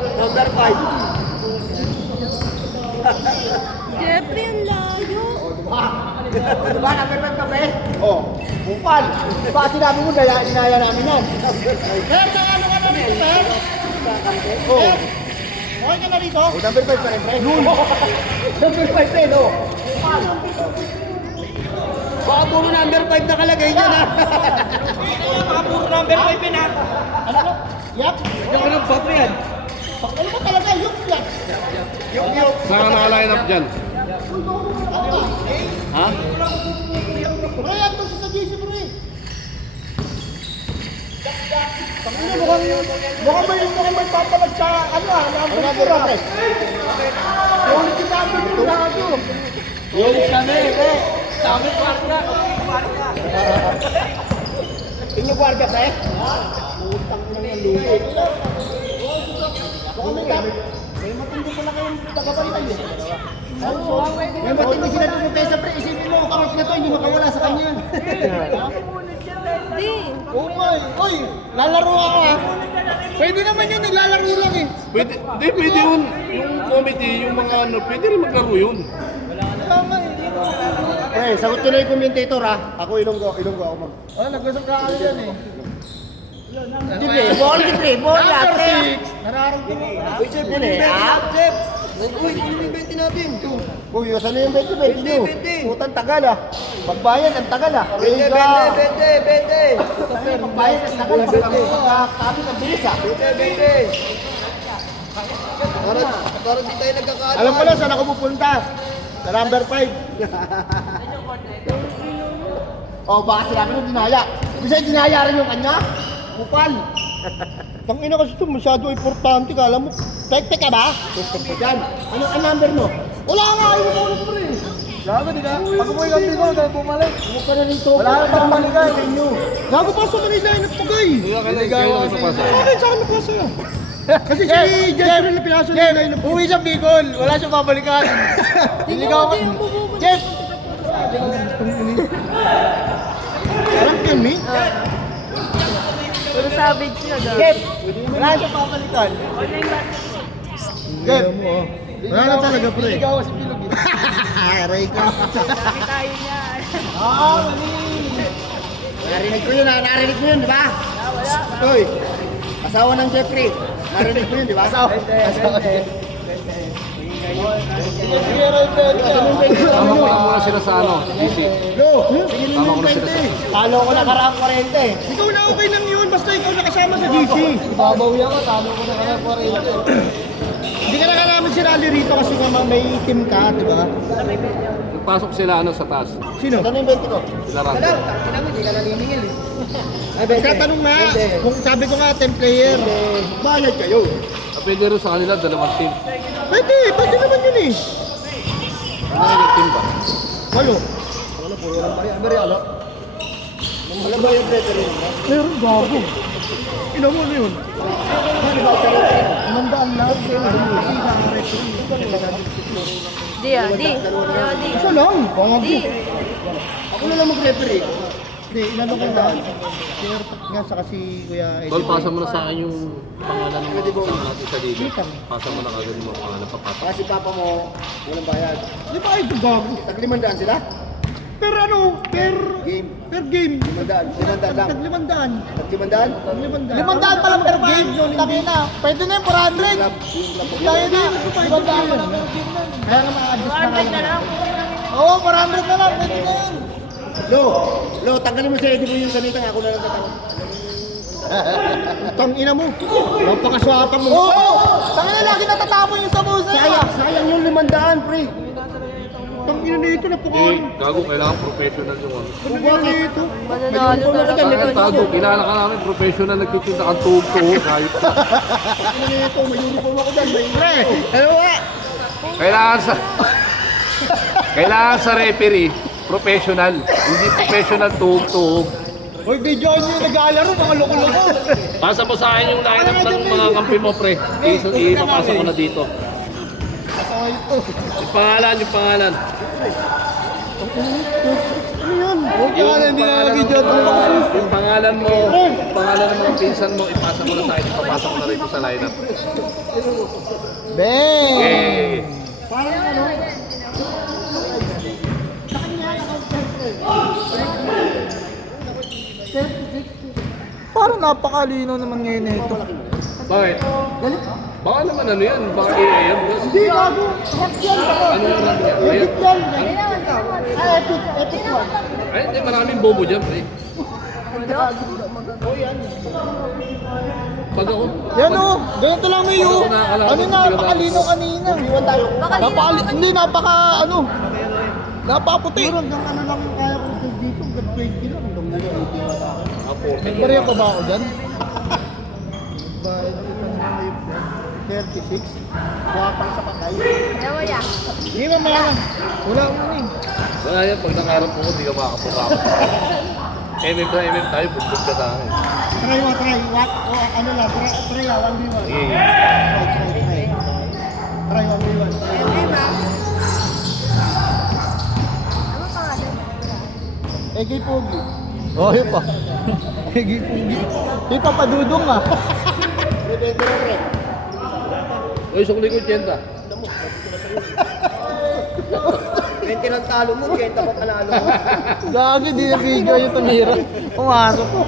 Number 5. Jeffrey, ang layo. Diba? Number 5 ka, pre? Oh, bupal. Diba sinabi mo, inaya namin yan. Per, saka ano ka na rito, Per? Oh. Okay ka na rito? Oh, number 5 pa rin, pre. Number 5 rin, oh. Baka puro number 5 nakalagay niya na. Baka puro number 5 yun, ha? Ano? Yup. Yung anong photo yan? Ano ba talaga? Yup yan. Yung. Saan ka naka-line up dyan? Ha? Pre, yan to sa GC, pre. Mukhang may papalag sa ano ah. Ang number 5, pre. Ulit yung number yung lago. Yung kami, pre. Sa amin, kwarta. Inyo kwarta, pre? Utang na ng lupa. Mukhang may matindi pala kayong tagabalitan eh. May matindi sila tumutesa, pre. Isipin mo, ang karot na to, hindi makawala sa kanya. Di. Oh my. Oy, lalaro ako ah. Pwede naman yun, naglalaro lang eh. Pwede, di, pwede yun. Yung committee, yung mga ano, pwede rin maglaro yun. Tama eh. Pre, sagot ko na yung commentator, ha? Ako Ilonggo ako mag... Oh, nag-usap ka kami yan eh. Di pre, ball na, Number pre. 6. Nararamdaman ko. Uy, Chef, yun eh, ha? Chef! Uy, yung 20 natin. Uy, saan na yung 20 nyo? Putang tagal, ha? Pagbayan, ang tagal, ha? 20. Pagbayan, ang tagal. Pagkakabit, ang bilis, ha? Parang di tayo nagkakaano. Alam ko lang saan ako pupunta. Sa number 5. Oh, baka sinabi nung dinaya. Bisa dinaya rin yung kanya? Kupal. Tangina kasi ito, masyado importante. Kala mo, pekte ka ba? Yan. Ano ang number mo? Wala nga, ayaw ko ulit pre. Gago, di ka? Pag umuwi kami ko, dahil bumalik. Huwag ka na rito. Wala ka pang maligay. Sa inyo. Gago pa sa kanila yung nagpagay. Kaya kayo na sa pasa. Bakit sa akin napasa yan? Kasi si Jeff rin na pinasa nila yung nagpagay. Uwi sa Bicol. Wala siyang babalikan. Iligaw ka. Jeff! Alam ka yun, eh? Puro savage siya, daw. Jeff! Wala siyang babalikan. Jeff! Wala na talaga, pre. Iligaw ka si Bilog. Aray ka. Sabi tayo niya. Narinig ko yun, narinig mo yun, di ba? Wala. Uy, asawa ng Jeffrey. Narinig mo yun, di ba? Asawa ng Jeffrey. Tama ko lang muna sila sa ano, GC. Go! Sige nyo Tama ko yung na sila 20. Talo ko na karaang 40. Ikaw na okay lang yun, basta ikaw nakasama sa GC. Babawi ako, talo ko na karaang 40. Hindi ka nakalaman si Rally rito kasi nga may team ka, di ba? Nagpasok sila ano sa taas. Sino? Ano yung 20 ko? Sila Randy. Hindi ka naniningil eh. Ay, Nagkatanong nga, kung sabi ko nga 10 player. Bayad kayo. Pwede rin sa kanila, dalawang team. Pwede naman yun eh. Ano team ba? Kayo? Ano po, walang Mariano? Wala ba yung referee? Meron gago. Ina mo na yun. Ano ba sa referee? Mandaan lang sa Di ah, di. Di. Isa lang. Gago. Di. Ako na lang mag-referee. Hindi, inano ko na. Sir, nga saka si Kuya Eddie. Tol, pasa mo na sa akin yung pangalan ng kasama natin sa liga. Pasa mo na kagad yung mga pangalan, papasa. Kasi papa mo, walang bayad. Di ba ito gago? Tag-500 sila? Per ano? Per Game. game. 500 lang. Tag-500. Tag-500? Tag-500. 500 pa lang per game. Tangina. Pwede na yung 400. Kaya na yun. Kaya nga ma-adjust na lang. Na lang. Oo, 400 na lang. Pwede na yan. Lo, tanggalin mo si Eddie mo yung sanitang. Ako na lang tatanong. Tang ina mo. Napakaswapa mo. Oo! Tangina, lagi natatapon yung sabusa. Sayang yung 500, pre. Tang ina nito Eh, napakain. gago, kailangan professional yung ano. Tang ina nito. Mananalo talaga. Bakit tago, kilala ka namin, professional nagtitinda kang tuhog-tuhog. Kahit Ano nito? May uniform ako dyan. May pre. Ano ba? kailangan sa referee, professional. Hindi professional tuhog-tuhog. Hoy, video nyo yung nag-aalaro, mga loko-loko. Pasa mo sa akin yung lineup ng mga kampi mo, pre. Ipapasa ko na dito. Yung pangalan. Ano yun? Huwag ka na, hindi na video ito. Yung pangalan mo, pangalan ng mga pinsan mo, ipasa mo na sa akin, ipapasa ko na rin sa lineup. Bang! Okay. Parang ano? Parang napakalino naman ngayon na ito. Bakit? Baka naman ano yan, baka i-AM. Hindi, gago. Rock yan ako. Ano yung rank niya? Ayan. Epic yan. Epic. Epic one. Ay, hindi, maraming bobo dyan, pre. Pag ako, Yan o, ganito lang may Pag ako nakakalaban, Ano hindi ka napakalino kanina. Iwan tayo. Hindi, napakaputi. Pero hanggang ano lang yung kaya ko dito. Hanggang 20 lang. Hanggang ngayon, 80 pa sa akin. ako, Pareho pa ba ako dyan? Bayad ko ng hayop yan. 36. Kaya pang sa patay. Ewan ya. Hindi ba mayaman? Wala ko eh. wala yan, pag nakaharap ko, di ka makapuka. MM tayo, bugbog ka sa akin. Try mo, try. What? O ano lang. Try 1v1. Sige. Try 1v1. Ano pangalan? Egay Pogi. Oh, yun pa. Higi-pugi. Yung papadudong ah. Rebelde na rin. Uy, sukli ko 80. 20 lang talo mo, 80 pa panalo mo. Gagi, di na video yung tumira. Pumasok ko.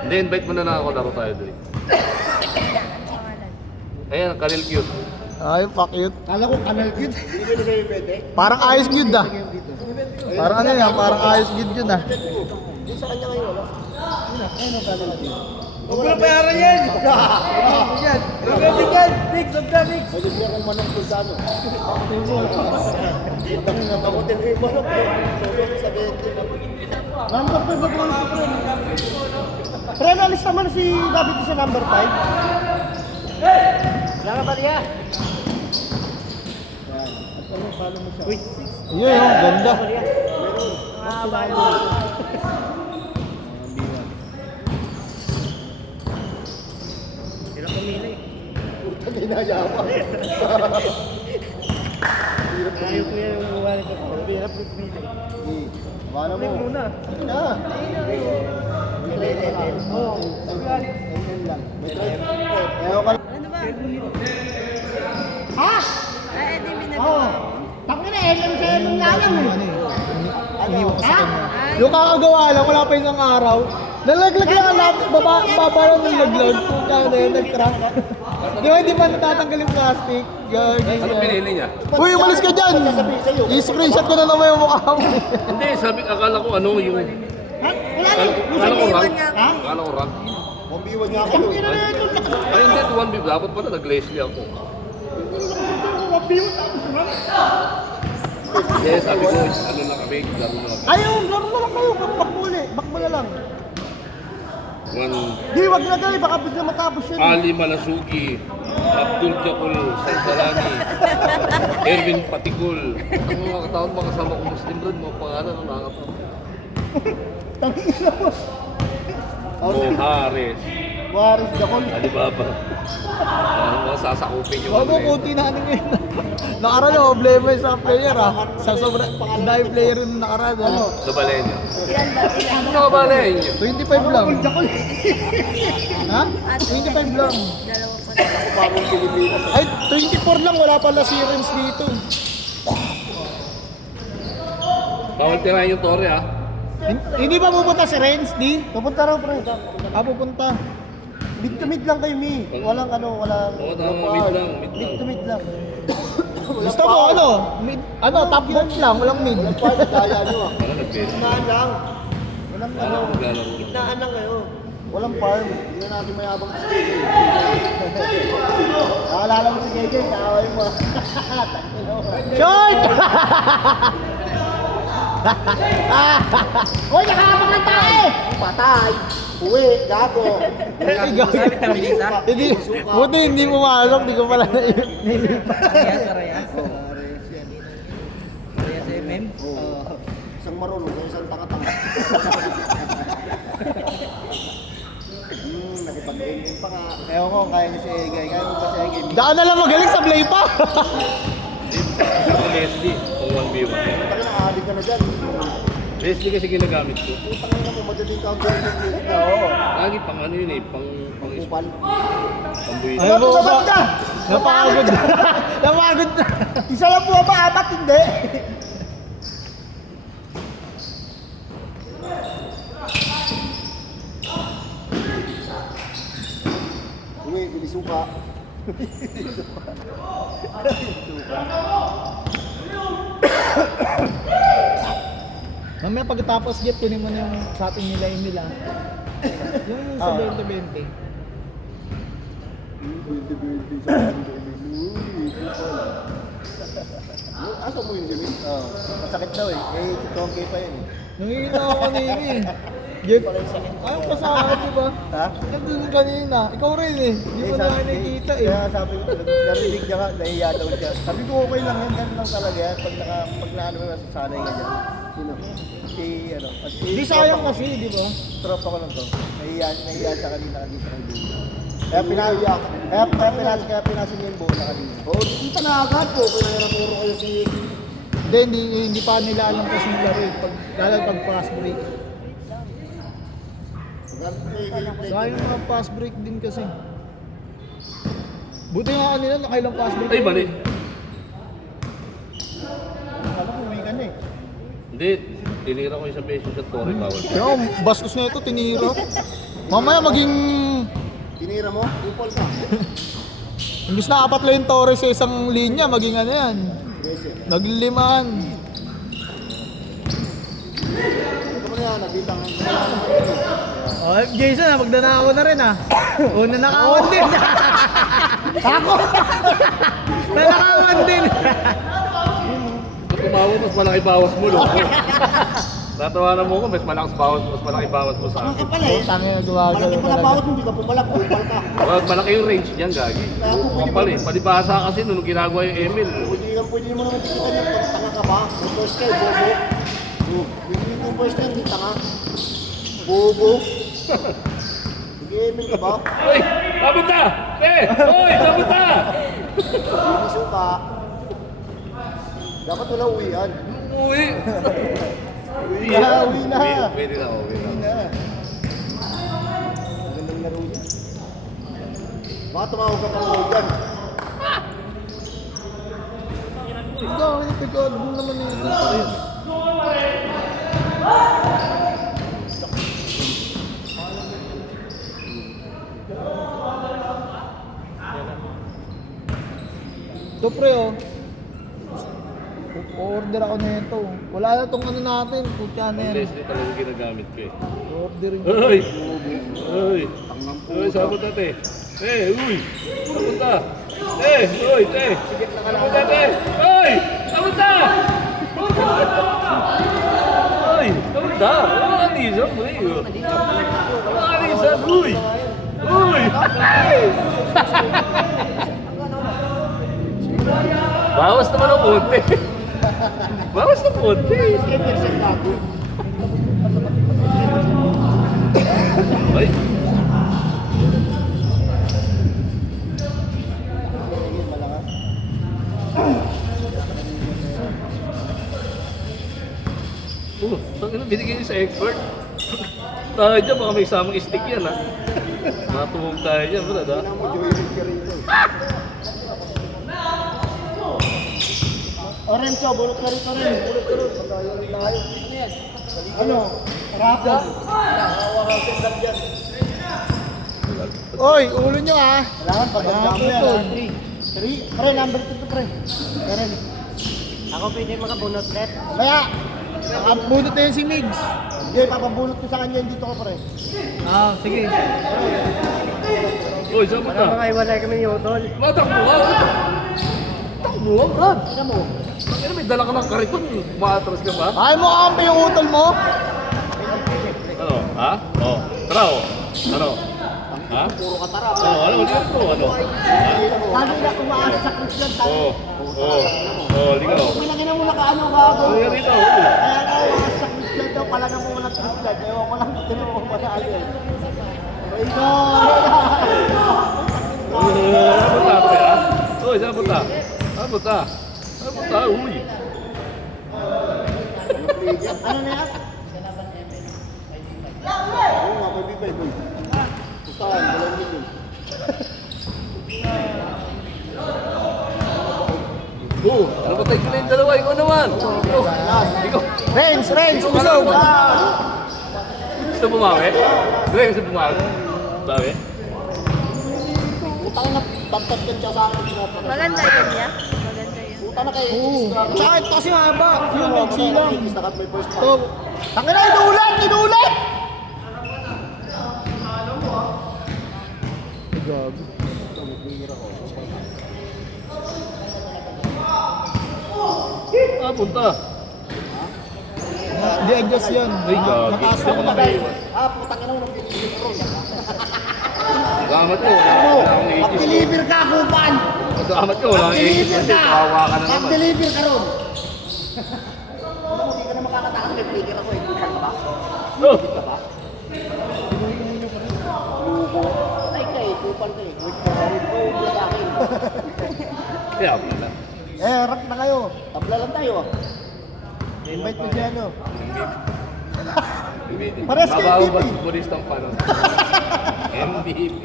Hindi, invite mo na ako, laro tayo doon. Ayan, Kalil cute. Ay, fuck yun. Kala ko kanal cute. Hindi ba sa'yo pwede? Parang ayos good ah. Parang ano yan, parang ayos good yun ah. Di sa kanya ngayon, wala. Ayun ang kala natin. Huwag mo na bayaran yan! Yan! Huwag yan! Mix! Huwag na mix! Pwede niya kung manok kung sa ano. Pakutin mo. Pakutin mo yung manok. Solok sa 20. Number 5 ba kung ano pre? Pre, nalis naman si David sa number 5. Lama ba niya? Uy! Yun yung ganda. Ginayama. Ayaw ko yan yung buwan ko. Hirap pumili. Wala mo. Muna. Na. Oo. Lang. Ayaw ka. Ano ba? Ha? Ay, di Oo. binagawa. Takot na eh. Sa nung lalang eh. Iniwan ko sa kanya. Yung kakagawa lang, wala pa isang araw. Nalaglag lang ang laptop, baba lang ng laglag. Puta na yun, nag-crack. Di ba hindi pa natatanggal yung plastic? Gagi. Ano pinili niya? Uy, umalis ka dyan! I-screenshot ko na naman yung mukha mo. Hindi, sabi, akala ko ano yung... Ha? Wala na. Akala ko rank. Ha? Akala ko rank. Mabiwan nga ako. Ay, hindi, 1B. Dapat pala, nag-Leslie ako. Mabiwan ako. Hindi, sabi ko, ano na kami, laro na kami. Ayaw, laro na lang kayo. Bakmuli. Bakmula lang. One, Di, wag na kayo. Baka bigla matapos yun. Ali Malasugi, Abdul Jakul Salsalani, Erwin Patikul. Ang mga kataon, mga kasama ko Muslim rin, mga pangalan, ano nakakatawa. Tangina mo. Mohares, Waris Jakol. Alibaba. Mga sasakupin yung Bago, kunti na ano ngayon. Nakaraan yung problema yung sa player ah. Sa sobrang dahil player yung nakaraan. Ano? Labalenyo. Ano nakabalenyo? 25 lang. Jakol. Ha? 25 lang. Dalawa pa. Parang Pilipinas. Ay, 24 lang. Wala pala si Renz dito. Bawal tirahin yung Torre ah. Hindi ba pupunta si Renz, di? Pupunta raw, pre. Pupunta. Mid to mid lang kayo, Mi. Walang ano, walang... Oo, tama, mid lang, mid Mid to lang. mid lang. Gusto mo ano? Mid, ano, top box lang. Walang mid. Walang part, daya nyo ah. Ano nag-best? Gitnaan lang. Walang ano, Maglalaro. gitnaan lang kayo. Walang farm. Hindi na natin mayabang si JJ. Naalala mo si JJ, kaaway mo. Short! Hoy, nakakabang ng tae! Patay! Uwi, gago. Hindi, buti hindi pumasok. Hindi ko pala nilipat. Isang marunong, isang tanga-tanga. Nakipag-game pa nga. Ewan ko, kaya ni si Egay. Kaya mo ba si Egay? Daan na lang magaling sa play pa. Ako Leslie, kung 1v1. Taka na, ahali ka na dyan. Leslie kasi ginagamit ko. Putang ina mo, madaling ka ang golden list na, oo. Lagi pang ano yun eh, pang Upal. pambuhay. Ayaw mo Sabat ba? ka! Napagod na. Napagod na. Isa lang po ba? Apat hindi. Uy, bilisuka. Mamaya pagkatapos, Jeff, kunin mo na yung sa atin nila yung nila. Yung sa 2020. Asa mo yun, Jimmy? Oo. Masakit daw eh. Eh, tongke pa yun eh. Nangingina ako kanina eh. Jeff, ayaw pa sa akin, di ba? Ha? Nandun kanina. Ikaw rin eh. Hindi mo na nakikita eh. Kaya sabi ko talaga, narinig niya nga, nahiya daw siya. Sabi ko, okay lang yan, ganun lang talaga yan. Pag naano mo, nasasanay ka dyan. Sino? Si, ano, at Hindi sayang kasi, di ba? tropa ko lang to. Nahiya siya kanina kay Dulo. Kaya pinasin niya yung bola kanina. Oo, dito na agad po. Kaya naturo kayo si... Hindi pa nila alam kasi yung laro eh. Lalo pag fast break. Sayang mga fast break din kasi. Buti nga kanila nakailang fast break. Ay, mali. Alam ko, uwi ka na eh. Hindi, tinira ko isang beses sa Torre bawal. Kaya bastos na ito, tinira. Mamaya maging... Tinira mo, upol ka. Imbis na apat lang yung Torres sa isang linya, maging ano yan. Naglimaan. Ito mo na yan, nakita nga. Oh, Jason, magdanakaw na rin ah. Una nakawan din. Ako! Nanakawan din. Pag tumawag, mas malaki bawas mo, loko. Tatawanan mo ko, mas malaki bawas mo sa akin. Pala eh. Tangin na gumagalaw Malaki pala talaga. bawat, hindi ka pumalak, upal ka. Malaki yung range niyan, gagi. Kapal eh, palibasa kasi nung ginagawa yung Emil. Pwede mo naman tikitan yun, pag tanga ka ba? Kung first kayo, bobo. Pwede yung first kayo, hindi tanga. Bobo. Sige, ka ba? Uy! Sabota! Uy! Sabota! Hindi suka. Dapat wala uwian. Uy! Uwi na. Pwede na, uwi na. Uwi na. Magandang laro niya. Baka tumawag ka pang dyan. Ikaw, ikaw, doon naman yung ito pre oh. Order ako na ito. Wala na tong ano natin, putya na Ang yan. Leslie talaga ginagamit ko eh. Orderin ko. Uy! Uy! Uy, sabota te. Uy! Sabota! Uy, te! Sabota te! Uy! Sabota! Uy! Sabota! Ano alisan mo eh? Ano alisan? Uy! Uy! Bawas naman ang konti. Bawas ng konti. 10% gago. Ay! Tangina, binigay niyo sa expert. Tayo dyan, baka may samang stick yan ha. Matubog tayo dyan, brad ha. Kailangan mo joystick ka rin dyan. Orenzo, bulot ka rin pa rin. Bulot ka rin. Pagkayo rin tayo. Ano? Rapid. Nakawakasin lang dyan. Oy, ulo nyo ah. Kailangan pag-exam mo yan. 3. Pre, number 2 to pre. Karen. Ako pwede makabunot net. Kaya, Nakabunot na yun si Migs. hindi, papabunot ko sa kanya dito ko pre. Ah, sige. Uy, saan mo ta? Makaiwalay kami yung utol. Matakbo ka! Takbo ka, brad! Ano mo? Tangina, may dala ka ng kariton. Maatras ka ba? Ay mo kampi yung utol mo. Ano? Ha? Oh. Tara oh. Ano? Ha? Puro katara. Oh, ano? Ulit ko. Ano? Lalo na umaasa sa Christian tayo. Oh. Oh. Oh, ligaw. Pinangin mo na kaano gago. Ano yan rito? Kaya daw, umaasa sa Christian daw, pala na mo na Christian. Ewan ko lang, tinuro ko pa na alin. Ito! Saan punta, pre, ha? Uy, saan punta? Saan punta? Ah, uy. Ano na yan? Oo nga, may bibay, boy. Pustahan, 2 million. Oh, ano ba tayo ko na yung dalawa? Ikaw naman. Ikaw. Renz, usog! Gusto bumawi? Dre, gusto bumawi? Bawi? Utang na, tagtag yan siya sa akin. Maganda yun, ya. Maganda yun. Utang na kayo. Oo. Tsaka ito kasi haba. Yung nagsilang. Nakat may first Ito. Tangina, inuulat! Gago. Ah, punta. Hindi adjust yan. Ay, gagi. Nakaas Hindi ako na makaiwan. Putang ina mo ng pinili ko. Salamat ko. Wala akong iisip. Mag-deliver ka, kupan! Salamat ko. Wala akong iisip. Mag-deliver ka! Kawawa ka na naman. Mag-deliver ka ron! Alam mo, di ka na makakatakas, may flicker ako eh. Flicker ka ba? Oh! Ka ba? Lugo. Ay ka eh, kupan ka eh. Wait ka, wala sa akin. Kaya pala. Rock na kayo. Tabla lang tayo ah. Invite mo si ano. MVP. Pares kay Mabaho MVP. ba futbolistang paano? MVP.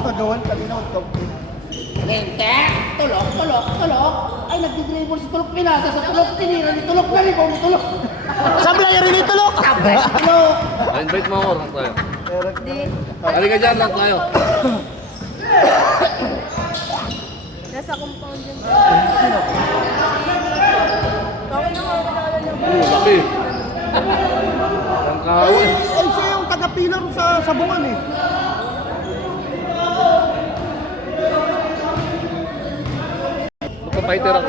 Pagawan kanina ang top 10. Lente! Tulok! Ay, nagdi-dribble si Tulok Pinasa sa Tulok. Tinira ni Tulok na rin, tulok! Sa player ni Tulok! Tulok! Invite mo ako. Rank tayo. Di. Halika dyan. Rank tayo. Nasa compound yun. Kawin na kawin na lang. Laki. Rank kahawin. Ay, siya yung taga-pillar sa bungan eh. Magpa-fighter ako.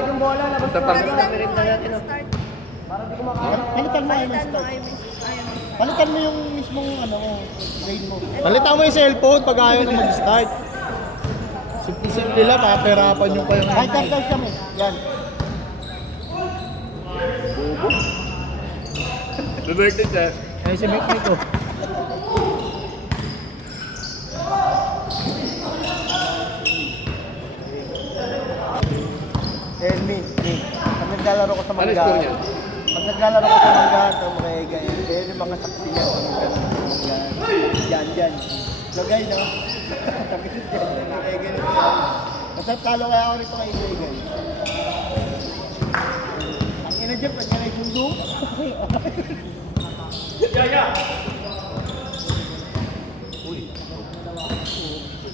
Tatang. Start. Palitan mo yun ang Palitan mo start. ay miss. Ayun. Palitan mo yung mismong ano mo, grade mo. Palitan mo yung cellphone pag ayaw na mag-start. Simple lang, paperapan nyo pa yung... Kahit guys kami, yan. Roberto siya. Ay, si Mick ko. Elmi, pag naglalaro ko sa Ano Mangga, score niya? pag naglalaro ko sa Mangga, sa Murega, yan yung mga saksi niya sa Mangga. Yan. Lagay, no? Sabi ko dyan, Murega nito yan. Basta talo kaya ako nito kay Murega. Ang ina dyan, pag yan ay sundo. Uy.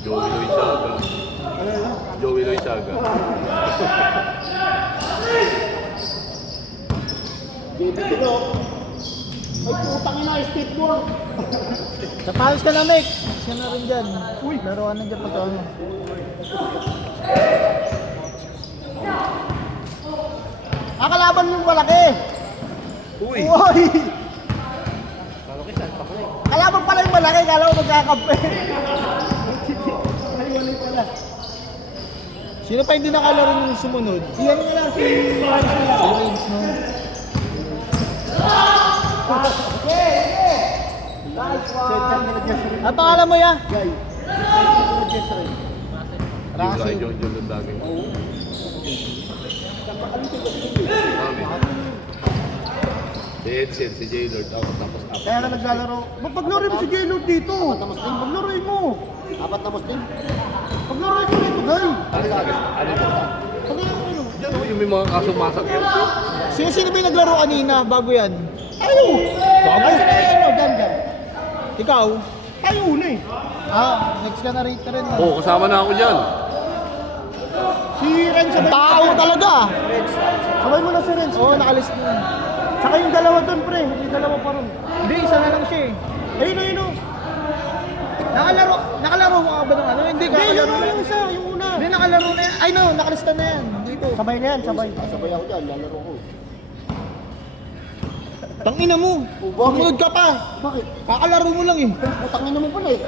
Joey Loizaga. Joey Loizaga. Dito, Tulok. Ay, putang ina, skateboard! Sa palos ka na, Mick. Siya na rin dyan. Uy, laruan na dyan pag ano. Kalaban mo yung malaki. Uy. Uy! Kalaban pala yung malaki, kala ko magkakampi. Naiwalay pala. Sino pa hindi nakalaro nung sumunod? Si ano na lang, si Renz, no? Ang pangalan mo ya? Yung John Lundagin. Si Edsel, si J-Lord, tapos Kaya na naglalaro. Paglaro mo si J-Lord dito. Paglaroin mo. Apat na Muslim? Paglaroin mo dito, guy. ano sabi? Ano ito? Paglaroin mo. Diyan yung may mga kasumasak yun. Sino ba yung naglaro kanina bago yan? Tayo! Bago? Ano, dyan. Ikaw? Tayo una eh. Next ka na rate rin. Oo, kasama na ako dyan. Si Renz, sabay tao talaga. Sabay mo na si Renz. Oo, nakalist na. Saka yung dalawa doon, pre. Yung dalawa pa rin. Hindi, isa na lang siya eh. Ayun. Nakalaro mo ka ba ng ano? Hindi, nakalaro yung isa, yung una. Hindi, nakalaro na yan. Ay no, nakalista na yan. Dito. Sabay na yan, sabay. Sabay ako dyan, lalaro ko. Tangina mo. Sumunod ka pa. Bakit? Kakalaro mo lang eh. Putangin naman pala eh.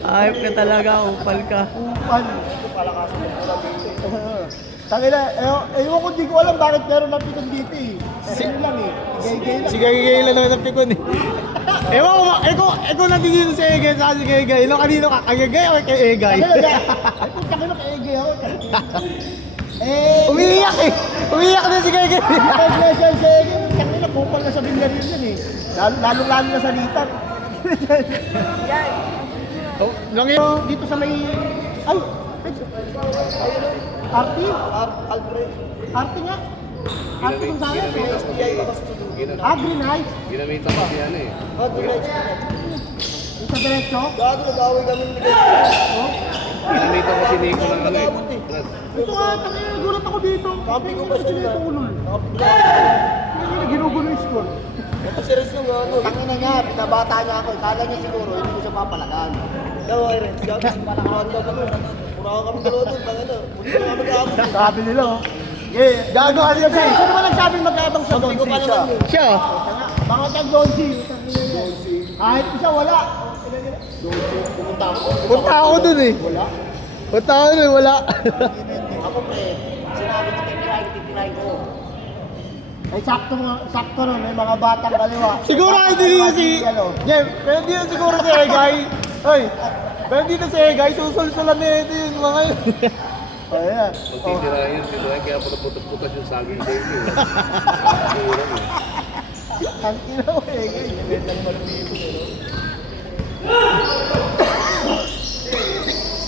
Ayop ka talaga, upal ka. Upal. Tangina, ewan ko, di ko alam bakit meron ng pikon dito eh. Sige lang eh. Gay-gay lang. Sige, gay lang naman ng pikon eh. Ewan ko, ikaw nandito si Egay, sa si Egay. Ilo kanino ka? Kay Egay o kay Egay? Ay, kung kami na kaigay ako. Umiiyak eh! Umiiyak na si Egay. Special sa Egay, kami na kupal na sa bilyar yun eh. Lalo-lalo na sa litan. Yan. Oh, lang yun. Dito sa may... Ay! Arti? Alfred. Arti nga. Arti kung saan yan. Green Heights. Ginamitan kasi yan eh. Yung sa diretso? Gago, nag-away kami ng Ginamitan kasi Nico ng ano eh. Brad, Ito nga, tangin, nagulat ako dito. Kampi ko pa siya nila. Ginugulo yung score. Ito serious yung ano. Tangin na niya, pinabata niya ako. Kala niya siguro, hindi ko siya papalagaan. Daw, Irene, siya kasi palakaran daw kami. Purahan kami dalawa doon, tangin na. Muli ko nga mag-aabot. Sabi nila, oh. Yeah, gago kasi kasi. Sino ba nagsabing mag-aabang sa Donsi siya? Siya. Mga tag-Donsi. Kahit isa wala. Pumunta ako. Punta ako dun eh. Wala. Punta ako dun, wala. Ako pre, sinabi ko titiray ko. Ay sakto nun, may mga batang kaliwa. Siguro hindi dito si... Jeff, pero dito siguro si Egay. Hoy, pero dito si Egay, susul-sulan na ito yung mga yun. Ayan. magtitirahin, titirahin. Kaya pala putas-putas yung saging sa inyo. Hirap eh. Ang ina ko eh. Ibenta naman ng dito.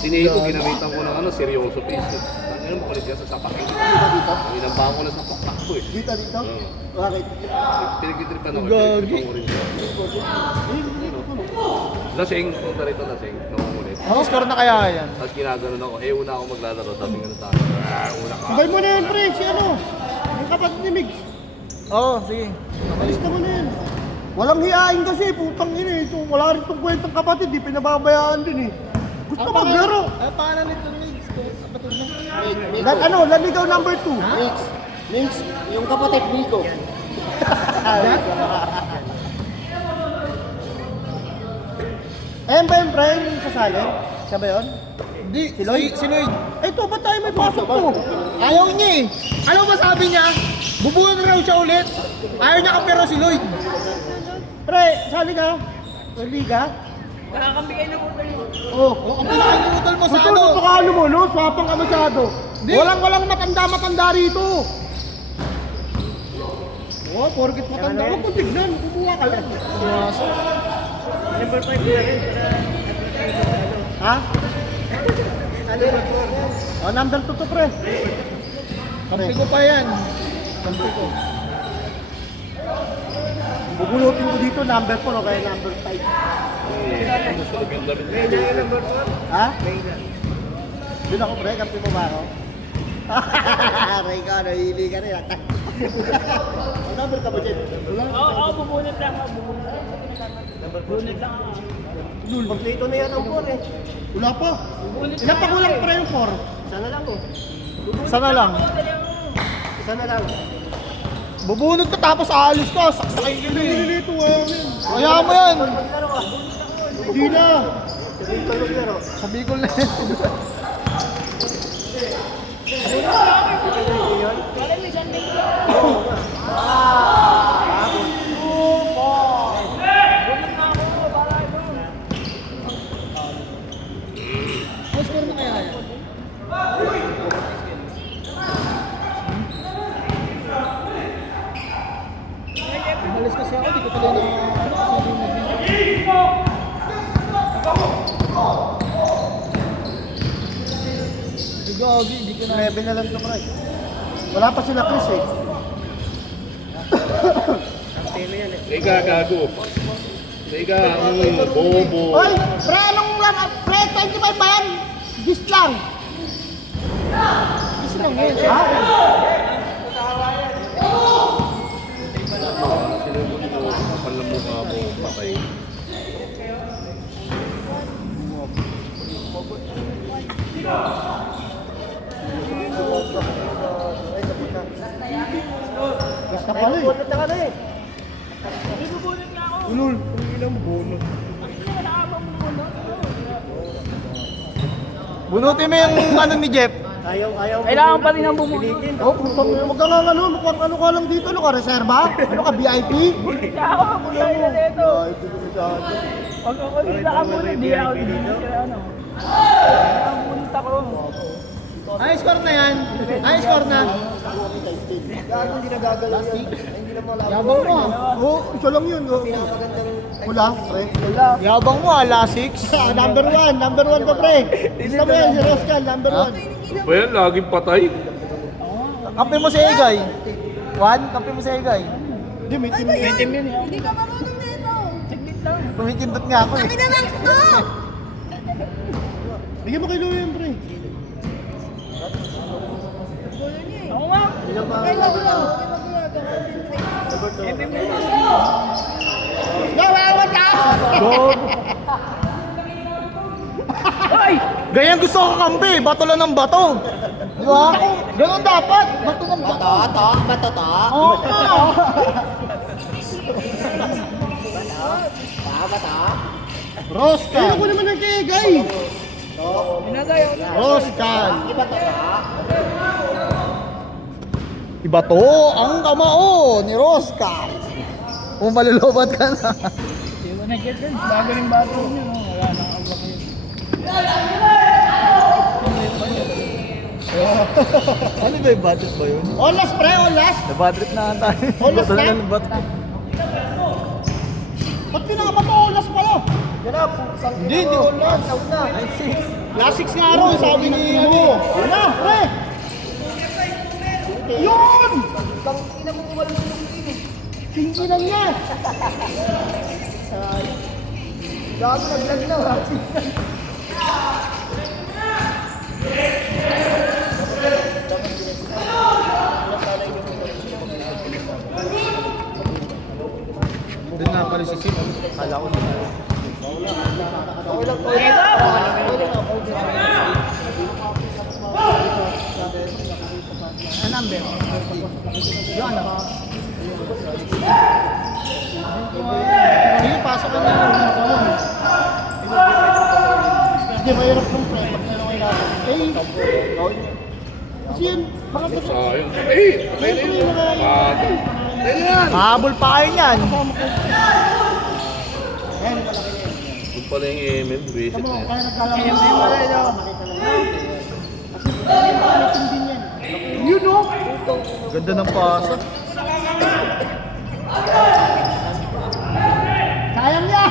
Si Nico, ginamitan ko ng ano, seryoso piece. Ano mo kulit yan sa sapak. Ginambahan ko na sa papak ko eh. Dito. Oo. Bakit? Pinagtitripan ako. Gagi. Pinagtitripan ko rin siya. Lasing, punta rito lasing. Nakungulit. Ano score na kaya yan? Tapos ginaganon ako, una ako maglalaro. Sabi nga sa akin, una ka. Sabay mo na yan pre, si ano? Yung kapatid ni Migs. Oo, sige. Alista mo na yan. Walang hiyain kasi, putang ina eh. Wala rin itong kwentang kapatid, di pinababayaan din eh. Gusto maglaro. Ano pangalan nito Migs? Kapatid na? Ano, laligaw number 2. Migs, yung kapatid Nico. Ayan ba yung pre, yung sasalin? Siya ba yun? Hindi, si Lloyd. Si Lloyd. Ito, ba't tayo may pasok to? Ayaw niya eh. Alam mo ba sabi niya? Bubuo na raw siya ulit. Ayaw niya kapero si Lloyd. Pre, sali ka? O liga? Nakakambigay na po tayo. Oh. O, ang pinakangutol mo sa Ito ano? mo ano mo, no? Swapang ka masyado. Di. Walang matanda rito. Oh, porkit matanda ka, kung tignan, kumuha ka lang. Number 5 na rin. Ha? Oh, number 2 to, pre. Kampi ko pa yan. Kampi ko. Bubulutin ko dito, number 4 o kaya number 5. Ha? Doon ako, pre, kampi mo ba ako? Aray ka, nahili ka rin. Ang number ka ba dyan? Oo, bubunot lang ako. Bubunot lang ako. Lul, pag-dito na yan ang 4 eh. Wala pa. Ilan pa kulang pa yung 4? Sana lang oh. Sana lang. Sana lang. Bubunod ka tapos aalis ka. Saksakin ka na eh. Nililito ah. Kaya mo yan. Hindi na. Sabihin ko yung laro. Sa Bicol na yan. Ano score na kaya yan? Umalis kasi ako, di ko talaga Di gagi, di ko na. 11 na lang ito, pre. Wala pa sila Chris eh. Teka, gago. Teka, bobo. Oy, pre, anong lang? Pre, 25 ba yan? Gis lang. Gis lang yun. Ha? Kapal na mukha mo, patay. Gas ka pala eh. Bunot na ka na eh. Bubunot nga ako. Ulul, kung ilang bunot. Wala ka bang bubunot? Bunutin mo yung ano ni Jeff. Ayaw. Kailangan pa rin ang bumuno. Oh, putang ina, wag ka nga ano, mukhang ano ka lang dito, ano ka, reserva? Ano ka, VIP? Kaya ako mabuhay na dito. Pag ako dito ka muna, di ako dito. Ano? Ang punta ko. Ay, score na yan. Ay, score na. Gago, hindi nagagalaw yan. Hindi na malaman. Yabang mo ah. Oo, isa lang yun. Oh. Wala, pre. Wala. Yabang mo ah, last 6. Number 1 to pre. Gusto mo yan, si Roscal, number 1. Ba yan, laging patay. Kampi mo si Egay. 1, kampi mo si Egay. Hindi, may team yan. Hindi ka marunong nito. Saglit lang. Kumikindot nga ako eh. Akin na lang ito. Bigyan mo kay Louie yan, pre. Ako nga. Kaya mo na. Hoy! Ganyan gusto ko kampi, bato lang ng bato. Di ba? Ganun dapat, bato ng bato. Bato. Oo. Roscal. Ayaw ko naman ng kay Egay. Pinagayo na. Roscal. Iba to ang kamao ni Roscal. Kung malulubat ka na. Hindi ko na-get din. Bago rin bago niyo. Wala na ako ba kayo. Ano ba yung budget ba yun? Olas, pre, olas. Na-budget na ata. Olas Bato na? ng bato. Ba't pinakabato olas pala? Yan na, putang Hindi, hindi olas. Last 6 nga araw, sabi ni ano. Wala, pre. Yun! Hindi lang yan. Gago, naglag na. Doon nga pala si Sim. Kala ko na. Okay lang po. Ano number? Yung ano? Sige, pasok ka na. Hindi, mahirap ng pre. Pag meron kayo natin. Kasi yan, mga bato. Sayang. Patay na yun. Patay na yan. Mahabol pa kayo niyan. Kung pala yung MM, visit na yan. Kaya nagkalaman mo wala yun. Kasi din yan. Yun o. Ganda ng pasok. Sayang niya.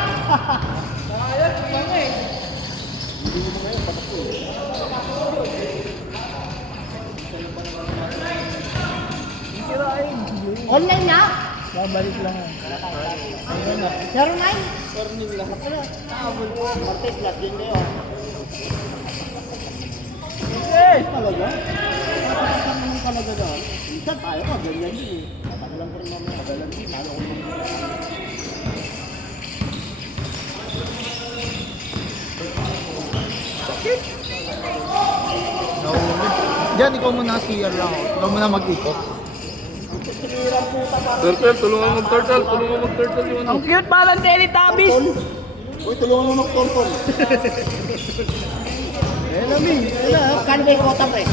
Online na? Babalik lang. Zero 9? Martes last game na yun. Yes! Talaga? Nakakasama naman talaga doon. Minsan tayo ka, ganyan din eh. Matagalan ko rin mamaya. Matagalan din. Lalo ko Diyan, ikaw muna CR lang. Ikaw muna mag-ikot. Turtle, tulungan mag-turtle. Tulungan mag-turtle yung ano. Ang cute parang Teletubbies! Uy, tulungan mo mag-tortol. Eh, Lami. Ayun na, kanbay ko ta pre.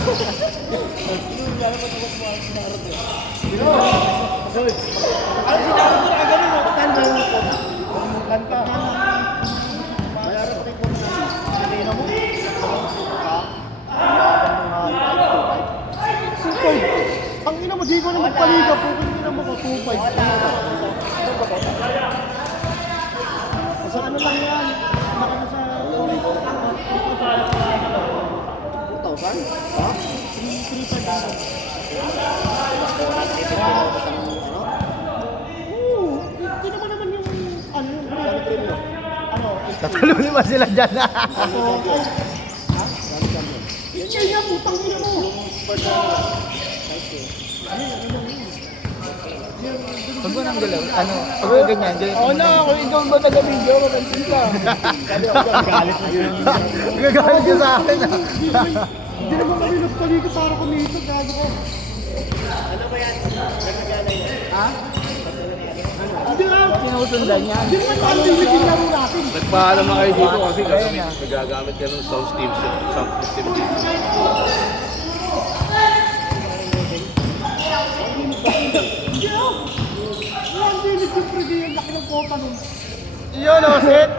Ano sinabi ko na ganun mo? Kanbay mo ko. Kanta. Bayaran ko ko na. Kanina mo. Ang ina mo, di ko na magpaliga po. Kung ina mo ko, 2.5. Sa ano lang yan? Nakano sa... 2,000? Ha? 3,500. Oo, hindi naman yung... Ano yung... Ano? Tatalo naman sila dyan. Hindi niya, putang ina mo! Pag mo nang galaw, ano? Pag mo ganyan, ganyan. Oo na, kung ikaw ba taga-video, mapansin ka. Gagawin ka sa akin ah. Hindi naman kami nagpaligo para kumita, gago ko. Hindi nga! Sinusundan niya. Hindi naman tayo bibigyan laro natin. Nagpaalam na kayo dito kasi nagagamit ka ng sound system dito. Yun, oh, set.